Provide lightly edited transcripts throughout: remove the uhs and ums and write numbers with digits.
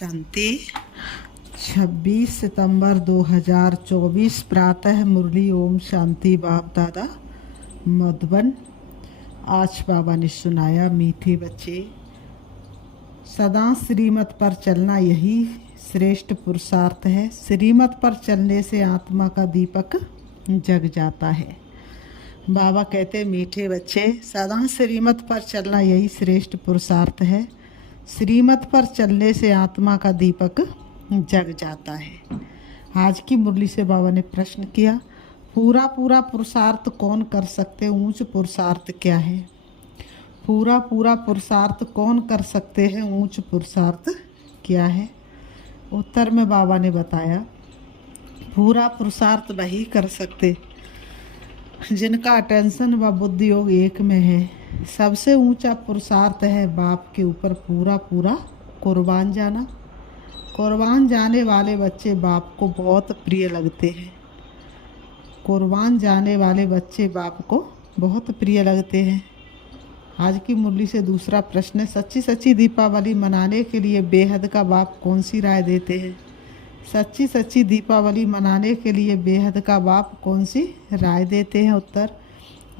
शांति। 26 सितंबर 2024 प्रातः मुरली। ओम शांति। बाप दादा मधुबन। आज बाबा ने सुनाया, मीठे बच्चे, सदा श्रीमत पर चलना यही श्रेष्ठ पुरुषार्थ है। श्रीमत पर चलने से आत्मा का दीपक जग जाता है। बाबा कहते, मीठे बच्चे, सदा श्रीमत पर चलना यही श्रेष्ठ पुरुषार्थ है। श्रीमत पर चलने से आत्मा का दीपक जग जाता है। आज की मुरली से बाबा ने प्रश्न किया, पूरा पुरुषार्थ कौन कर सकते? ऊंच पुरुषार्थ क्या है? पूरा पुरुषार्थ कौन कर सकते हैं? ऊंच पुरुषार्थ क्या है? उत्तर में बाबा ने बताया, पूरा पुरुषार्थ वही कर सकते जिनका अटेंशन व बुद्धि योग एक में है। सबसे ऊंचा पुरुषार्थ है बाप के ऊपर पूरा कुर्बान जाना। कुर्बान जाने वाले बच्चे बाप को बहुत प्रिय लगते हैं। कुर्बान जाने वाले बच्चे बाप को बहुत प्रिय लगते हैं। आज की मुरली से दूसरा प्रश्न है, सच्ची दीपावली मनाने के लिए बेहद का बाप कौन सी राय देते हैं? सच्ची दीपावली मनाने के लिए बेहद का बाप कौन सी राय देते हैं? उत्तर,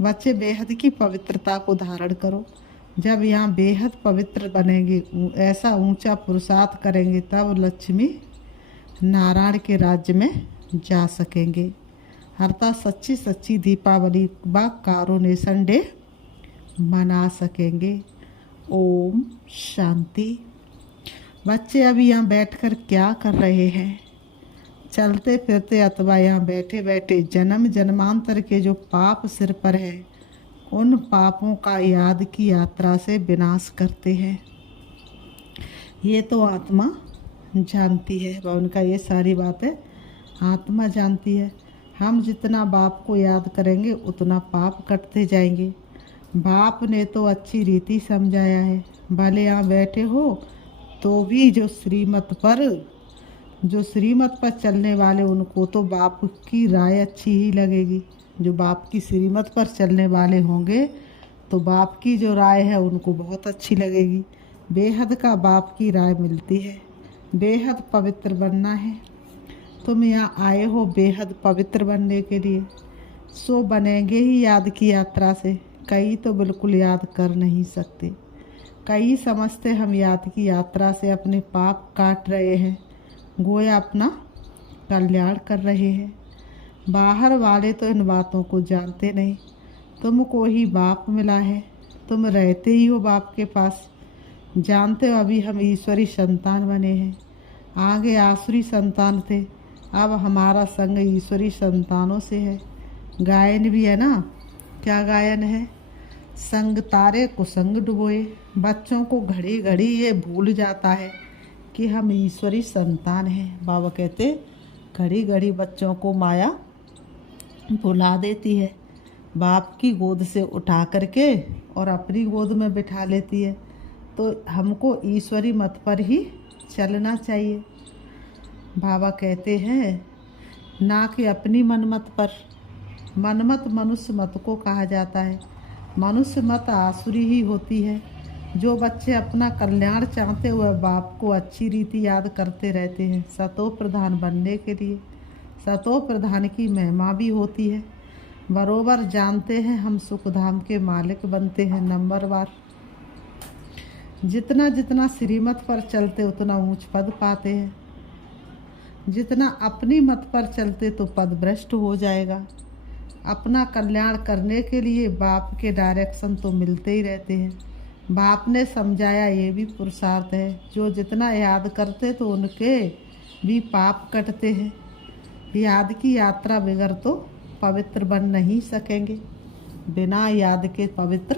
बच्चे बेहद की पवित्रता को धारण करो। जब यहाँ बेहद पवित्र बनेंगे, ऐसा ऊंचा पुरुषार्थ करेंगे, तब लक्ष्मी नारायण के राज्य में जा सकेंगे। अर्थात सच्ची दीपावली व कारुनेशन डे मना सकेंगे। ओम शांति। बच्चे अभी यहाँ बैठकर क्या कर रहे हैं? चलते फिरते अथवा यहाँ बैठे बैठे जन्म जन्मांतर के जो पाप सिर पर है, उन पापों का याद की यात्रा से विनाश करते हैं। ये तो आत्मा जानती है। उनका ये सारी बातें आत्मा जानती है। हम जितना बाप को याद करेंगे उतना पाप कटते जाएंगे। बाप ने तो अच्छी रीति समझाया है। भले यहाँ बैठे हो तो भी जो श्रीमत पर चलने वाले, उनको तो बाप की राय अच्छी ही लगेगी। जो बाप की श्रीमत पर चलने वाले होंगे तो बाप की जो राय है उनको बहुत अच्छी लगेगी। बेहद का बाप की राय मिलती है। बेहद पवित्र बनना है। तुम यहाँ आए हो बेहद पवित्र बनने के लिए, सो बनेंगे ही याद की यात्रा से। कई तो बिल्कुल याद कर नहीं सकते। कई समझते हम याद की यात्रा से अपने पाप काट रहे हैं, गोया अपना कल्याण कर रहे हैं। बाहर वाले तो इन बातों को जानते नहीं। तुमको ही बाप मिला है, तुम रहते ही हो बाप के पास। जानते हो अभी हम ईश्वरी संतान बने हैं, आगे आसुरी संतान थे। अब हमारा संग ईश्वरी संतानों से है। गायन भी है ना, क्या गायन है? संग तारे कुसंग डुबोए। बच्चों को घड़ी घड़ी ये भूल जाता है कि हम ईश्वरी संतान हैं। बाबा कहते, घड़ी घड़ी बच्चों को माया भुला देती है। बाप की गोद से उठा करके और अपनी गोद में बिठा लेती है। तो हमको ईश्वरी मत पर ही चलना चाहिए। बाबा कहते हैं, ना कि अपनी मनमत पर। मनमत मनुष्य मत को कहा जाता है। मनुष्य मत आसुरी ही होती है। जो बच्चे अपना कल्याण चाहते हुए बाप को अच्छी रीति याद करते रहते हैं, सतो प्रधान बनने के लिए। सतो प्रधान की महिमा भी होती है। बरोबर जानते हैं हम सुखधाम के मालिक बनते हैं नंबरवार। जितना श्रीमत पर चलते उतना ऊंच पद पाते हैं। जितना अपनी मत पर चलते तो पद भ्रष्ट हो जाएगा। अपना कल्याण करने के लिए बाप के डायरेक्शन तो मिलते ही रहते हैं। बाप ने समझाया, ये भी पुरुषार्थ है। जो जितना याद करते तो उनके भी पाप कटते हैं। याद की यात्रा बगैर तो पवित्र बन नहीं सकेंगे। बिना याद के पवित्र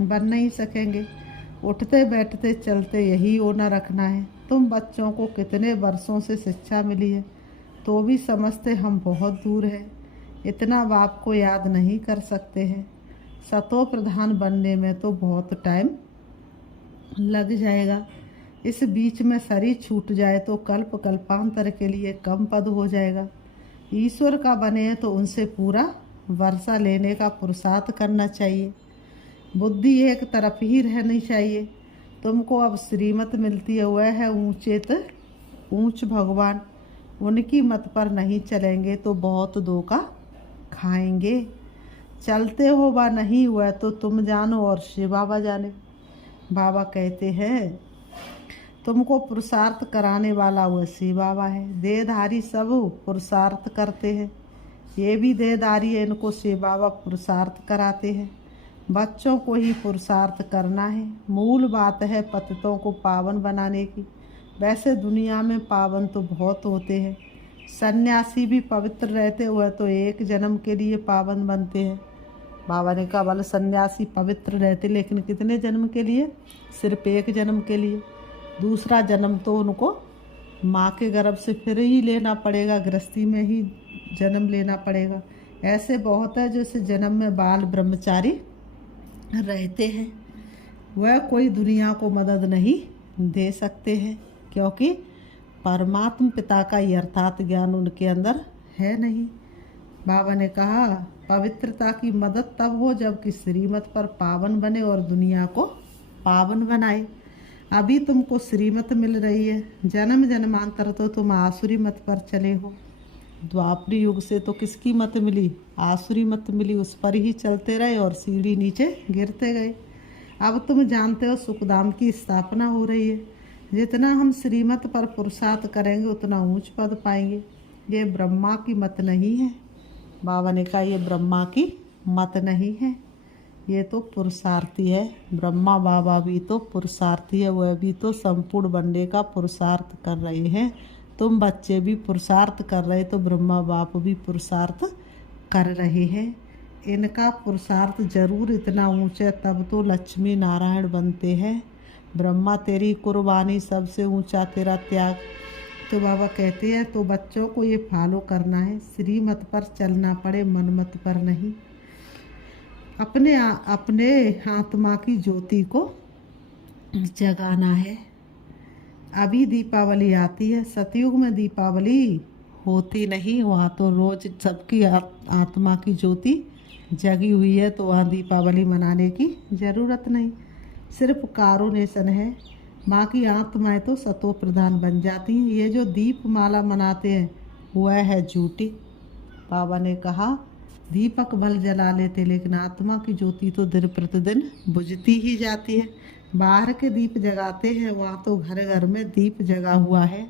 बन नहीं सकेंगे। उठते बैठते चलते यही होना रखना है। तुम बच्चों को कितने वर्षों से शिक्षा मिली है, तो भी समझते हम बहुत दूर हैं। इतना बाप को याद नहीं कर सकते हैं। सतो प्रधान बनने में तो बहुत टाइम लग जाएगा। इस बीच में शरीर छूट जाए तो कल्पांतर के लिए कम पद हो जाएगा। ईश्वर का बने हैं तो उनसे पूरा वर्षा लेने का पुरुषार्थ करना चाहिए। बुद्धि एक तरफ ही रहनी चाहिए। तुमको अब श्रीमत मिलती है, वह है ऊंचे ऊंच भगवान, उनकी मत पर नहीं चलेंगे तो बहुत धोखा खाएंगे। चलते हो व नहीं हुआ तो तुम जानो और शिव बाबा जाने। बाबा कहते हैं तुमको पुरुषार्थ कराने वाला वह शिव बाबा है। देहधारी सब पुरुषार्थ करते हैं, ये भी देहधारी है, इनको शिव बाबा पुरुषार्थ कराते हैं। बच्चों को ही पुरुषार्थ करना है। मूल बात है पतितों को पावन बनाने की। वैसे दुनिया में पावन तो बहुत होते हैं, सन्यासी भी पवित्र रहते हुए तो एक जन्म के लिए पावन बनते हैं। बाबा ने कहा वाले सन्यासी पवित्र रहते लेकिन कितने जन्म के लिए? सिर्फ एक जन्म के लिए। दूसरा जन्म तो उनको माँ के गर्भ से फिर ही लेना पड़ेगा, गृहस्थी में ही जन्म लेना पड़ेगा। ऐसे बहुत है जैसे जन्म में बाल ब्रह्मचारी रहते हैं, वह कोई दुनिया को मदद नहीं दे सकते हैं, क्योंकि परमात्मा पिता का यथार्थ ज्ञान उनके अंदर है नहीं। बाबा ने कहा पवित्रता की मदद तब हो जबकि श्रीमत पर पावन बने और दुनिया को पावन बनाए। अभी तुमको श्रीमत मिल रही है, जन्म जन्मांतर तो तुम आसुरी मत पर चले हो। द्वापरी युग से तो किसकी मत मिली? आसुरी मत मिली, उस पर ही चलते रहे और सीढ़ी नीचे गिरते गए। अब तुम जानते हो सुखधाम की स्थापना हो रही है। जितना हम श्रीमत पर पुरुषार्थ करेंगे उतना ऊंच पद पाएंगे। ये ब्रह्मा की मत नहीं है। बाबा ने कहा ये ब्रह्मा की मत नहीं है, ये तो पुरुषार्थी है। ब्रह्मा बाबा भी तो पुरुषार्थी है, वह भी तो संपूर्ण बनने का पुरुषार्थ कर रहे हैं। तुम बच्चे भी पुरुषार्थ कर रहे तो ब्रह्मा बाप भी पुरुषार्थ कर रहे हैं। इनका पुरुषार्थ जरूर इतना ऊंचा तब तो लक्ष्मी नारायण बनते हैं। ब्रह्मा तेरी कुर्बानी सबसे ऊंचा तेरा त्याग। तो बाबा कहते हैं तो बच्चों को ये फॉलो करना है, श्रीमत पर चलना पड़े मनमत पर नहीं। अपने आत्मा की ज्योति को जगाना है। अभी दीपावली आती है, सतयुग में दीपावली होती नहीं, वहाँ तो रोज सबकी आत्मा की ज्योति जगी हुई है, तो वहाँ दीपावली मनाने की ज़रूरत नहीं। सिर्फ कारुनेशन है, बाकी आत्माएं तो सतो प्रधान बन जाती हैं। ये जो दीप माला मनाते हैं वह है झूठी। बाबा ने कहा दीपक भल जला लेते लेकिन आत्मा की ज्योति तो दिन प्रतिदिन बुझती ही जाती है। बाहर के दीप जगाते हैं, वहाँ तो घर घर में दीप जगा हुआ है।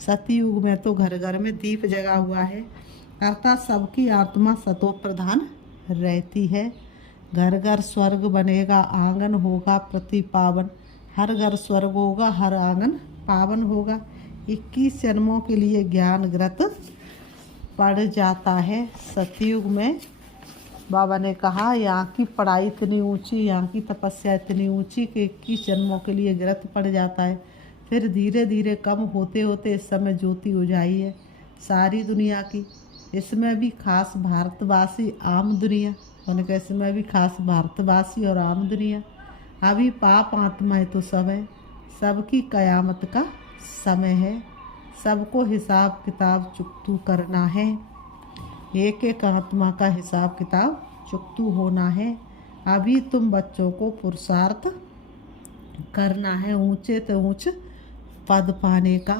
सतयुग में तो घर घर में दीप जगा हुआ है, अर्थात सबकी आत्मा सतो प्रधान रहती है। घर घर स्वर्ग बनेगा, आंगन होगा प्रति पावन। हर घर स्वर्ग होगा, हर आंगन पावन होगा। 21 जन्मों के लिए ज्ञान ग्रत पड़ जाता है। सतयुग में बाबा ने कहा यहाँ की पढ़ाई इतनी ऊंची, यहाँ की तपस्या इतनी ऊंची कि 21 जन्मों के लिए ग्रत पड़ जाता है। फिर धीरे धीरे कम होते होते इस समय ज्योति उजाई है सारी दुनिया की। इसमें भी खास भारतवासी आम दुनिया, उन्होंने कहा इसमें भी खास भारतवासी और आम दुनिया। अभी पाप आत्माएं तो सब है, सबकी कयामत का समय है, सबको हिसाब किताब चुकतू करना है। एक एक आत्मा का हिसाब किताब चुकतू होना है। अभी तुम बच्चों को पुरुषार्थ करना है ऊंचे तो ऊंच पद पाने का।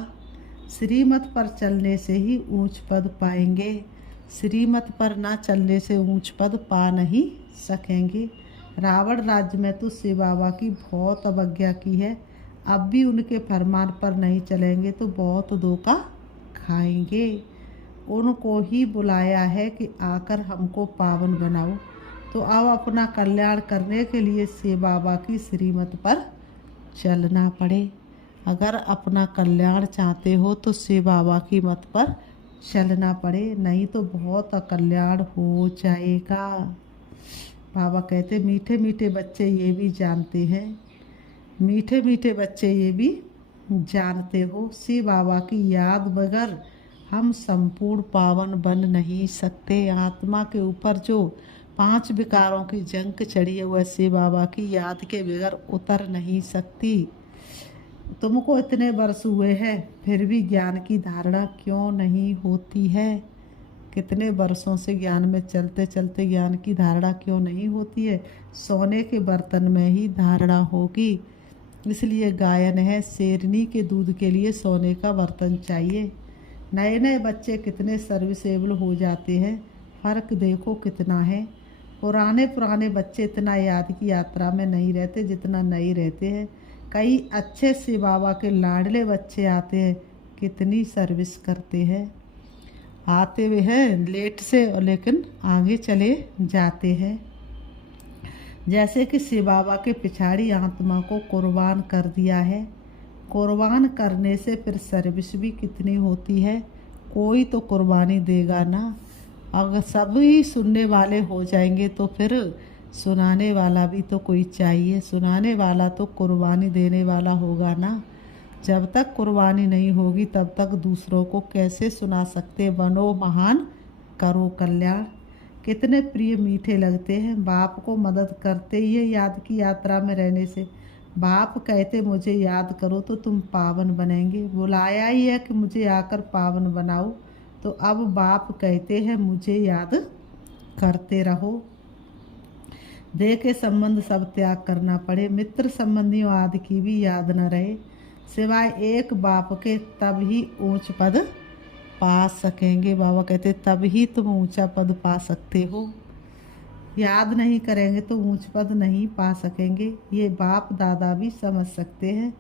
श्रीमत पर चलने से ही ऊंच पद पाएंगे, श्रीमत पर ना चलने से ऊंच पद पा नहीं सकेंगे। रावण राज्य में तो शिव बाबा की बहुत अवज्ञा की है, अब भी उनके फरमान पर नहीं चलेंगे तो बहुत धोखा खाएंगे। उनको ही बुलाया है कि आकर हमको पावन बनाओ, तो अब अपना कल्याण करने के लिए शिव बाबा की श्रीमत पर चलना पड़े। अगर अपना कल्याण चाहते हो तो शिव बाबा की मत पर चलना पड़े, नहीं तो बहुत अकल्याण हो जाएगा। बाबा कहते मीठे मीठे बच्चे ये भी जानते हैं, मीठे मीठे बच्चे ये भी जानते हो, शिव बाबा की याद बगैर हम संपूर्ण पावन बन नहीं सकते। आत्मा के ऊपर जो 5 विकारों की जंग चढ़ी है वह शिव बाबा की याद के बगैर उतर नहीं सकती। तुमको इतने वर्ष हुए हैं फिर भी ज्ञान की धारणा क्यों नहीं होती है? कितने वर्षों से ज्ञान में चलते चलते ज्ञान की धारणा क्यों नहीं होती है? सोने के बर्तन में ही धारणा होगी। इसलिए गायन है, शेरनी के दूध के लिए सोने का बर्तन चाहिए। नए नए बच्चे कितने सर्विसेबल हो जाते हैं, फ़र्क देखो कितना है। पुराने बच्चे इतना याद की यात्रा में नहीं रहते जितना नए रहते हैं। कई अच्छे शिव बाबा के लाडले बच्चे आते हैं, कितनी सर्विस करते हैं। आते हुए हैं लेट से और लेकिन आगे चले जाते हैं। जैसे कि शिव बाबा के पिछाड़ी आत्मा को कुर्बान कर दिया है। कुर्बान करने से फिर सर्विस भी कितनी होती है। कोई तो कुर्बानी देगा ना। अगर सभी सुनने वाले हो जाएंगे तो फिर सुनाने वाला भी तो कोई चाहिए। सुनाने वाला तो कुर्बानी देने वाला होगा ना। जब तक कुर्बानी नहीं होगी तब तक दूसरों को कैसे सुना सकते। बनो महान, करो कल्याण। कितने प्रिय मीठे लगते हैं। बाप को मदद करते ही है याद की यात्रा में रहने से। बाप कहते मुझे याद करो तो तुम पावन बनेंगे। बुलाया ही है कि मुझे आकर पावन बनाओ, तो अब बाप कहते हैं मुझे याद करते रहो। देह के संबंध सब त्याग करना पड़े, मित्र संबंधियों आदि की भी याद न रहे, सिवाय एक बाप के, तब ही ऊंच पद पा सकेंगे। बाबा कहते तब ही तुम ऊंचा पद पा सकते हो। याद नहीं करेंगे तो ऊंच पद नहीं पा सकेंगे। ये बाप दादा भी समझ सकते हैं,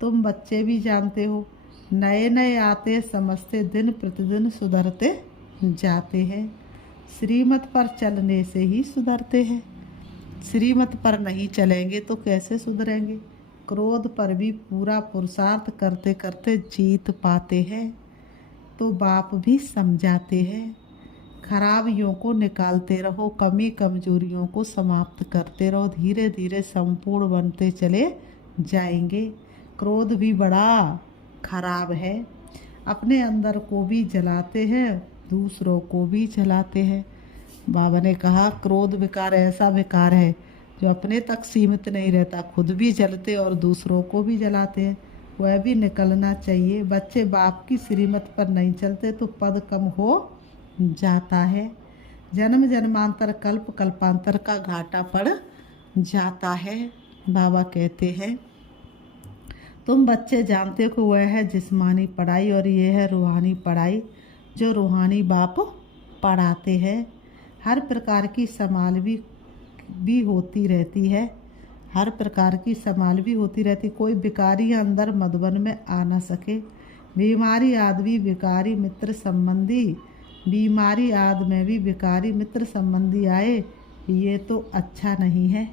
तुम बच्चे भी जानते हो। नए नए आते समझते, दिन प्रतिदिन सुधरते जाते हैं। श्रीमत पर चलने से ही सुधरते हैं। श्रीमत पर नहीं चलेंगे तो कैसे सुधरेंगे। क्रोध पर भी पूरा पुरुषार्थ करते करते जीत पाते हैं, तो बाप भी समझाते हैं। खराबियों को निकालते रहो, कमी कमजोरियों को समाप्त करते रहो, धीरे धीरे संपूर्ण बनते चले जाएंगे। क्रोध भी बड़ा खराब है, अपने अंदर को भी जलाते हैं, दूसरों को भी जलाते हैं। बाबा ने कहा क्रोध विकार ऐसा विकार है जो अपने तक सीमित नहीं रहता, खुद भी जलते और दूसरों को भी जलाते हैं। वह भी निकलना चाहिए। बच्चे बाप की श्रीमत पर नहीं चलते तो पद कम हो जाता है। जन्म जन्मांतर कल्प कल्पांतर का घाटा पड़ जाता है। बाबा कहते हैं तुम बच्चे जानते हो वह है जिस्मानी पढ़ाई और ये है रूहानी पढ़ाई जो रूहानी बाप पढ़ाते हैं। हर प्रकार की संभाल भी होती रहती है। हर प्रकार की संभाल भी होती रहती। कोई बिकारी अंदर मधुबन में आ ना सके। बीमारी आदमी विकारी मित्र संबंधी, बीमारी आदि में भी विकारी मित्र संबंधी आए, ये तो अच्छा नहीं है।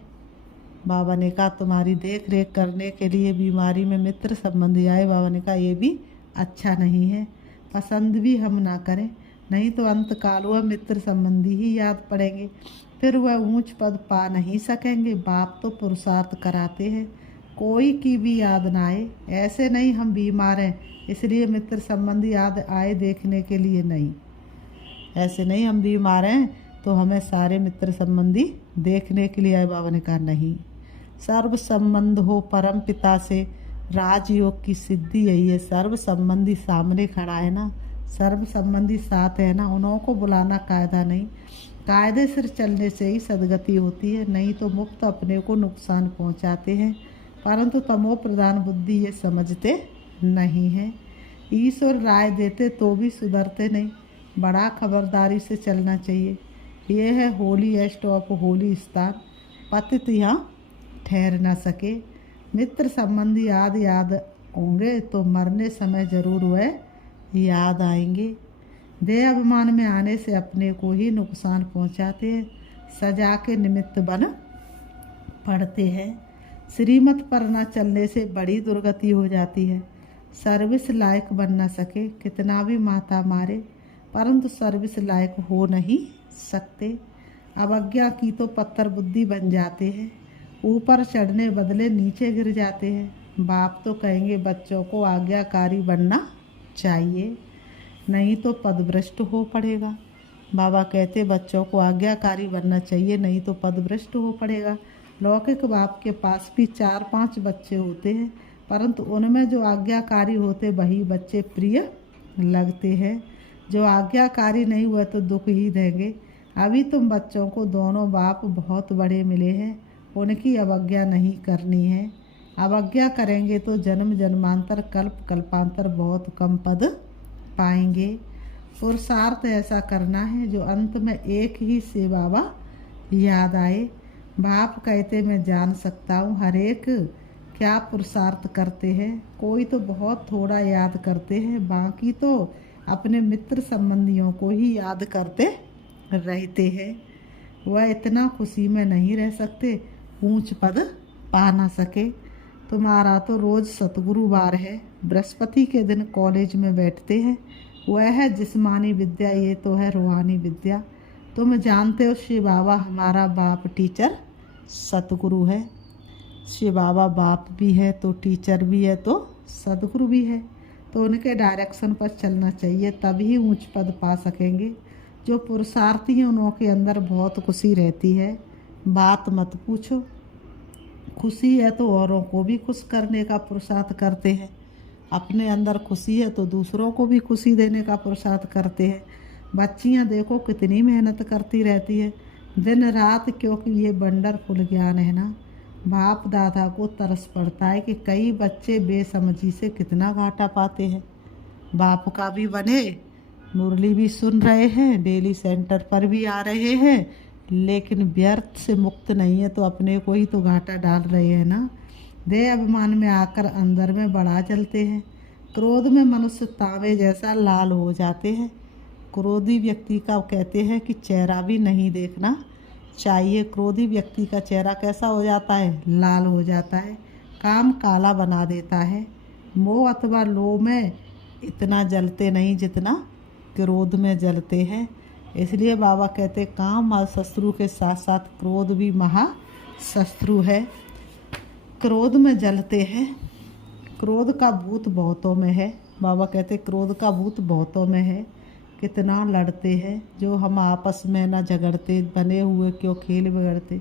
बाबा ने कहा तुम्हारी देख रेख करने के लिए बीमारी में मित्र संबंधी आए, बाबा ने कहा ये भी अच्छा नहीं है। पसंद भी हम ना करें, नहीं तो अंत काल वह मित्र संबंधी ही याद पड़ेंगे, फिर वह ऊंच पद पा नहीं सकेंगे। बाप तो पुरुषार्थ कराते हैं, कोई की भी याद ना आए। ऐसे नहीं हम बीमार हैं इसलिए मित्र संबंधी याद आए देखने के लिए नहीं। ऐसे नहीं हम बीमार हैं तो हमें सारे मित्र संबंधी देखने के लिए आए। बाबा ने कहा नहीं। सर्व संबंध हो परम पिता से, राजयोग की सिद्धि यही है। सर्व संबंधी सामने खड़ा है ना, सर्व संबंधी साथ है ना, उन्हों को बुलाना कायदा नहीं। कायदे से चलने से ही सदगति होती है, नहीं तो मुक्त अपने को नुकसान पहुंचाते हैं। परंतु तमो प्रधान बुद्धि ये समझते नहीं है। ईश्वर राय देते तो भी सुधरते नहीं। बड़ा खबरदारी से चलना चाहिए। यह है होलीएस्ट ऑफ होली स्थान, पतित यहाँ ठहर न सके। मित्र संबंधी याद होंगे तो मरने समय जरूर वह याद आएंगे। देह अभिमान में आने से अपने को ही नुकसान पहुंचाते हैं, सजा के निमित्त बन पड़ते हैं। श्रीमत पर न चलने से बड़ी दुर्गति हो जाती है। सर्विस लायक बन न सके, कितना भी माता मारे, परंतु सर्विस लायक हो नहीं सकते। अवज्ञा की तो पत्थर बुद्धि बन जाते हैं, ऊपर चढ़ने बदले नीचे गिर जाते हैं। बाप तो कहेंगे बच्चों को आज्ञाकारी बनना चाहिए, नहीं तो पदभ्रष्ट हो पड़ेगा। बाबा कहते बच्चों को आज्ञाकारी बनना चाहिए, नहीं तो पदभ्रष्ट हो पड़ेगा। लौकिक बाप के पास भी 4-5 बच्चे होते हैं, परंतु उनमें जो आज्ञाकारी होते वही बच्चे प्रिय लगते हैं। जो आज्ञाकारी नहीं हुआ तो दुख ही देंगे। अभी तुम बच्चों को दोनों बाप बहुत बड़े मिले हैं, उनकी अवज्ञा नहीं करनी है। अवज्ञा करेंगे तो जन्म जन्मांतर कल्प कल्पांतर बहुत कम पद पाएंगे। पुरुषार्थ ऐसा करना है जो अंत में एक ही से बाबा याद आए। बाप कहते मैं जान सकता हूँ हर एक क्या पुरुषार्थ करते हैं। कोई तो बहुत थोड़ा याद करते हैं, बाकी तो अपने मित्र संबंधियों को ही याद करते रहते हैं। वह इतना खुशी में नहीं रह सकते ऊंच पद पा ना सके। तुम्हारा तो रोज़ सतगुरुवार है, बृहस्पति के दिन कॉलेज में बैठते हैं। वह है जिस्मानी विद्या, ये तो है रूहानी विद्या। तुम जानते हो शिव बाबा हमारा बाप टीचर सतगुरु है। शिव बाबा बाप भी है तो टीचर भी है तो सदगुरु भी है, तो उनके डायरेक्शन पर चलना चाहिए, तभी ऊंच पद पा सकेंगे। जो पुरुषार्थी हैं उनके अंदर बहुत खुशी रहती है, बात मत पूछो। खुशी है तो औरों को भी खुश करने का पुरुषार्थ करते हैं। अपने अंदर खुशी है तो दूसरों को भी खुशी देने का पुरुषार्थ करते हैं। बच्चियां देखो कितनी मेहनत करती रहती है दिन रात, क्योंकि ये वंडरफुल ज्ञान है ना। बाप दादा को तरस पड़ता है कि कई बच्चे बेसमझी से कितना घाटा पाते हैं। बाप का भी बने, मुरली भी सुन रहे हैं, डेली सेंटर पर भी आ रहे हैं, लेकिन व्यर्थ से मुक्त नहीं है तो अपने को ही तो घाटा डाल रहे हैं ना। देह अभिमान में आकर अंदर में बड़ा जलते हैं। क्रोध में मनुष्य तावे जैसा लाल हो जाते हैं। क्रोधी व्यक्ति का कहते हैं कि चेहरा भी नहीं देखना चाहिए। क्रोधी व्यक्ति का चेहरा कैसा हो जाता है? लाल हो जाता है, काम काला बना देता है। मोह अथवा लोभ में इतना जलते नहीं जितना क्रोध में जलते हैं। इसलिए बाबा कहते काम और शत्रु के साथ साथ क्रोध भी महाशत्रु है। क्रोध में जलते हैं। क्रोध का भूत बहुतों में है। बाबा कहते क्रोध का भूत बहुतों में है। कितना लड़ते हैं, जो हम आपस में न झगड़ते, बने हुए क्यों खेल बिगड़ते।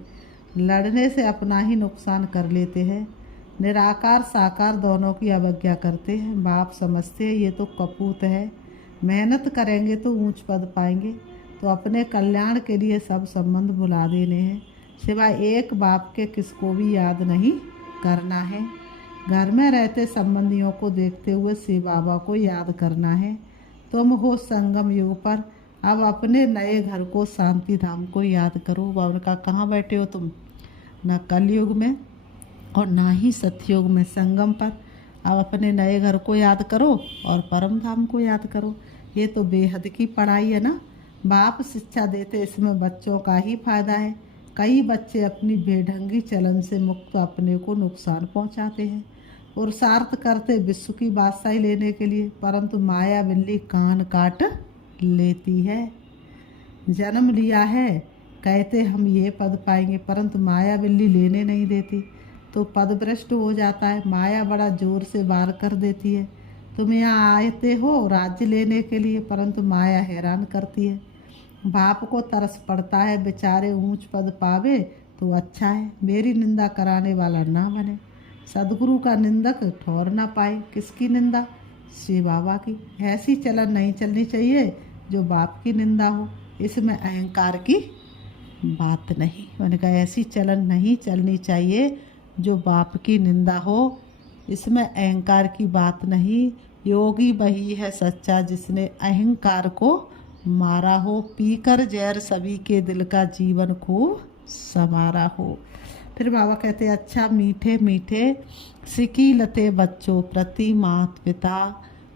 लड़ने से अपना ही नुकसान कर लेते हैं। निराकार साकार दोनों की अवज्ञा करते हैं। बाप समझते हैं ये तो कपूत है, मेहनत करेंगे तो ऊंच पद पाएंगे। तो अपने कल्याण के लिए सब संबंध भुला देने हैं, सिवाय एक बाप के किसको भी याद नहीं करना है। घर में रहते संबंधियों को देखते हुए शिव बाबा को याद करना है। तुम हो संगम युग पर, अब अपने नए घर को शांति धाम को याद करो। बाबा ने कहा कहाँ बैठे हो तुम? न कलयुग में और ना ही सतयुग में, संगम पर। अब अपने नए घर को याद करो और परम धाम को याद करो। ये तो बेहद की पढ़ाई है ना। बाप शिक्षा देते, इसमें बच्चों का ही फायदा है। कई बच्चे अपनी बेढंगी चलन से मुक्त अपने को नुकसान पहुंचाते हैं। पुरुषार्थ करते विश्व की बादशाही लेने के लिए, परंतु माया बिल्ली कान काट लेती है। जन्म लिया है, कहते हम ये पद पाएंगे, परंतु माया बिल्ली लेने नहीं देती, तो पद भ्रष्ट हो जाता है। माया बड़ा जोर से वार कर देती है। तुम यहाँ आते हो राज्य लेने के लिए, परंतु माया हैरान करती है। बाप को तरस पड़ता है बेचारे ऊंच पद पावे तो अच्छा है, मेरी निंदा कराने वाला ना बने। सदगुरु का निंदक ठौर ना पाए। किसकी निंदा? शिव बाबा की। ऐसी चलन नहीं चलनी चाहिए जो बाप की निंदा हो। इसमें अहंकार की बात नहीं। मैंने कहा ऐसी चलन नहीं चलनी चाहिए जो बाप की निंदा हो, इसमें अहंकार की बात नहीं। योगी वही है सच्चा जिसने अहंकार को मारा हो, पीकर जहर सभी के दिल का जीवन खूब संवारा हो। फिर बाबा कहते अच्छा मीठे मीठे सिकी लते बच्चों प्रति माता पिता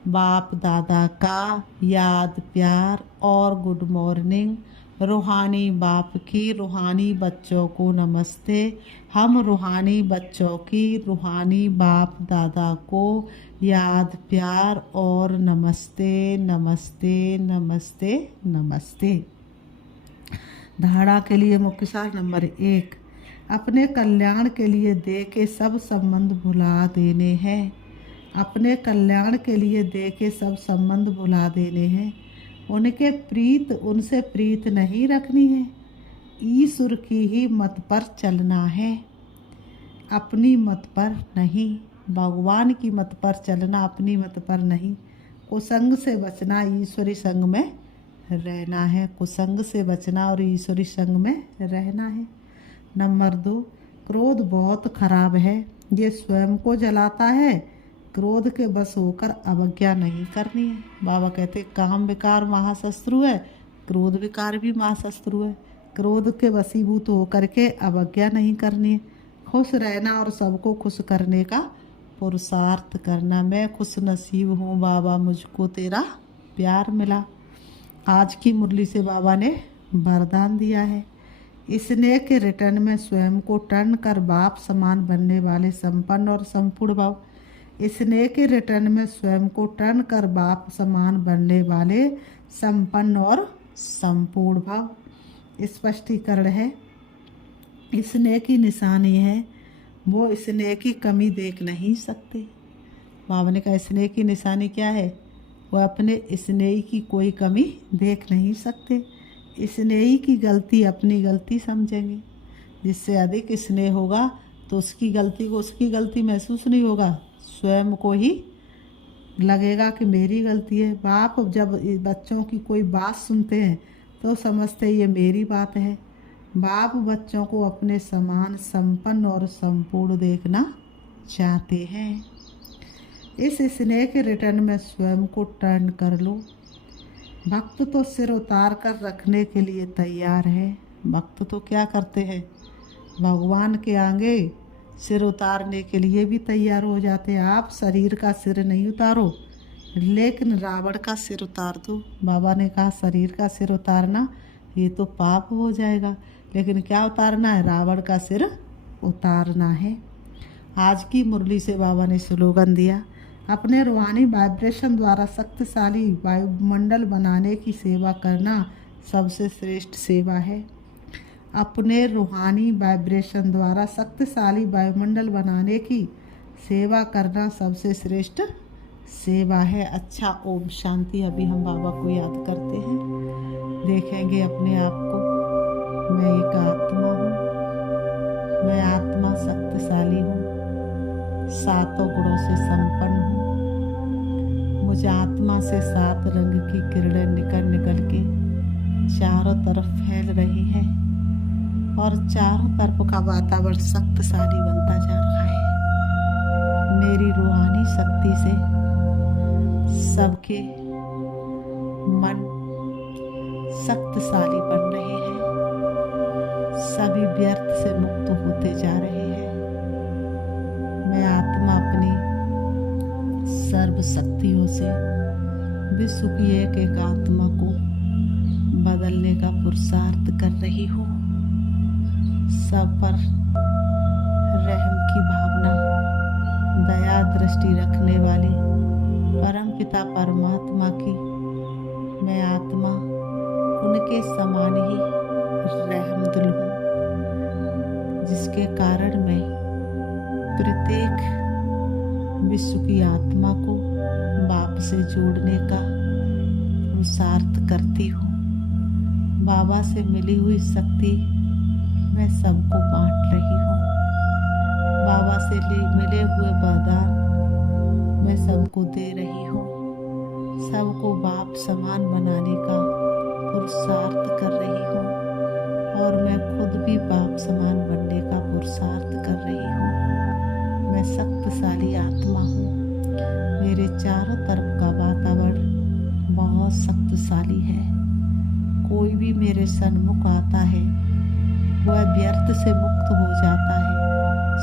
बाप दादा का याद प्यार और गुड मॉर्निंग। रूहानी बाप की रूहानी बच्चों को नमस्ते। हम रूहानी बच्चों की रूहानी बाप दादा को याद प्यार और नमस्ते नमस्ते नमस्ते नमस्ते। धारणा के लिए मुख्य सार नंबर 1, अपने कल्याण के लिए दे के सब संबंध भुला देने हैं। अपने कल्याण के लिए दे के सब संबंध भुला देने हैं। उनसे प्रीत नहीं रखनी है। ईश्वर की ही मत पर चलना है, अपनी मत पर नहीं। भगवान की मत पर चलना, अपनी मत पर नहीं। कुसंग से बचना, ईश्वरी संग में रहना है। कुसंग से बचना और ईश्वरी संग में रहना है। नंबर 2, क्रोध बहुत खराब है। ये स्वयं को जलाता है। क्रोध के बस होकर अवज्ञा नहीं करनी है। बाबा कहते काम विकार महाशत्रु है, क्रोध विकार भी महाशत्रु है। क्रोध के वशीभूत होकर के अवज्ञा नहीं करनी है। खुश रहना और सबको खुश करने का पुरुषार्थ करना। मैं खुश नसीब हूँ बाबा, मुझको तेरा प्यार मिला। आज की मुरली से बाबा ने वरदान दिया है। स्नेह के रिटर्न में स्वयं को टर्न कर बाप समान बनने वाले संपन्न और संपूर्ण भाव। स्नेह के रिटर्न में स्वयं को टर्न कर बाप समान बनने वाले संपन्न और संपूर्ण भाव। स्पष्टीकरण है, स्नेह की निशानी है, वो स्नेह की कमी देख नहीं सकते। बाबा ने कहा स्नेह की निशानी क्या है? वो अपने स्नेही की कोई कमी देख नहीं सकते। स्नेही की गलती अपनी गलती समझेंगे। जिससे अधिक स्नेह होगा तो उसकी गलती को उसकी गलती महसूस नहीं होगा, स्वयं को ही लगेगा कि मेरी गलती है। बाप जब बच्चों की कोई बात सुनते हैं तो समझते ये मेरी बात है। बाप बच्चों को अपने समान संपन्न और संपूर्ण देखना चाहते हैं। इस स्नेह के रिटर्न में स्वयं को टर्न कर लो। भक्त तो सिर उतार कर रखने के लिए तैयार है। भक्त तो क्या करते हैं? भगवान के आगे सिर उतारने के लिए भी तैयार हो जाते हैं। आप शरीर का सिर नहीं उतारो, लेकिन रावण का सिर उतार दो। बाबा ने कहा शरीर का सिर उतारना ये तो पाप हो जाएगा, लेकिन क्या उतारना है? रावण का सिर उतारना है। आज की मुरली से बाबा ने स्लोगन दिया, अपने रूहानी वाइब्रेशन द्वारा शक्तिशाली वायुमंडल बनाने की सेवा करना सबसे श्रेष्ठ सेवा है। अपने रूहानी वाइब्रेशन द्वारा शक्तिशाली वायुमंडल बनाने की सेवा करना सबसे श्रेष्ठ सेवा है। अच्छा, ओम शांति। अभी हम बाबा को याद करते हैं, देखेंगे अपने आप को। मैं एक आत्मा हूँ, मैं आत्मा शक्तिशाली हूँ, सातों गुणों से संपन्न हूँ। मुझे आत्मा से 7 रंग की किरणें निकल निकल के चारों तरफ फैल रही है और चारों तरफ का वातावरण शक्तिशाली बनता जा रहा है। मेरी रूहानी शक्ति से सबके मन शक्तिशाली बन रहे हैं, सभी व्यर्थ से मुक्त होते जा रहे हैं। मैं आत्मा अपनी सर्व शक्तियों से विश्व की एक एक आत्मा को बदलने का पुरुषार्थ कर रही हूँ। सब पर रहम की भावना, दया दृष्टि रखने वाले परम पिता परमात्मा की मैं आत्मा उनके समान ही रहमदिल हूँ, जिसके कारण मैं प्रत्येक विश्व की आत्मा को बाप से जोड़ने का पुरुषार्थ करती हूँ। बाबा से मिली हुई शक्ति मैं सबको बांट रही हूँ। बाबा से मिले हुए वरदान मैं सबको दे रही हूँ। सबको बाप समान बनाने का पुरुषार्थ कर रही हूँ और मैं खुद भी बाप समान बनने का पुरुषार्थ कर रही हूँ। मैं शक्तिशाली आत्मा हूँ। मेरे चारों तरफ का वातावरण बहुत शक्तिशाली है। कोई भी मेरे सन्मुख आता है वह व्यर्थ से मुक्त हो जाता है,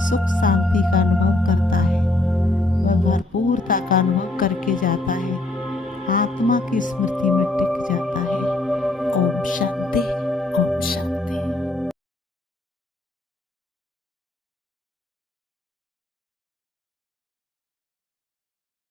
सुख शांति का अनुभव करता है, वह भरपूरता का अनुभव करके जाता है, आत्मा की स्मृति में टिक जाता है।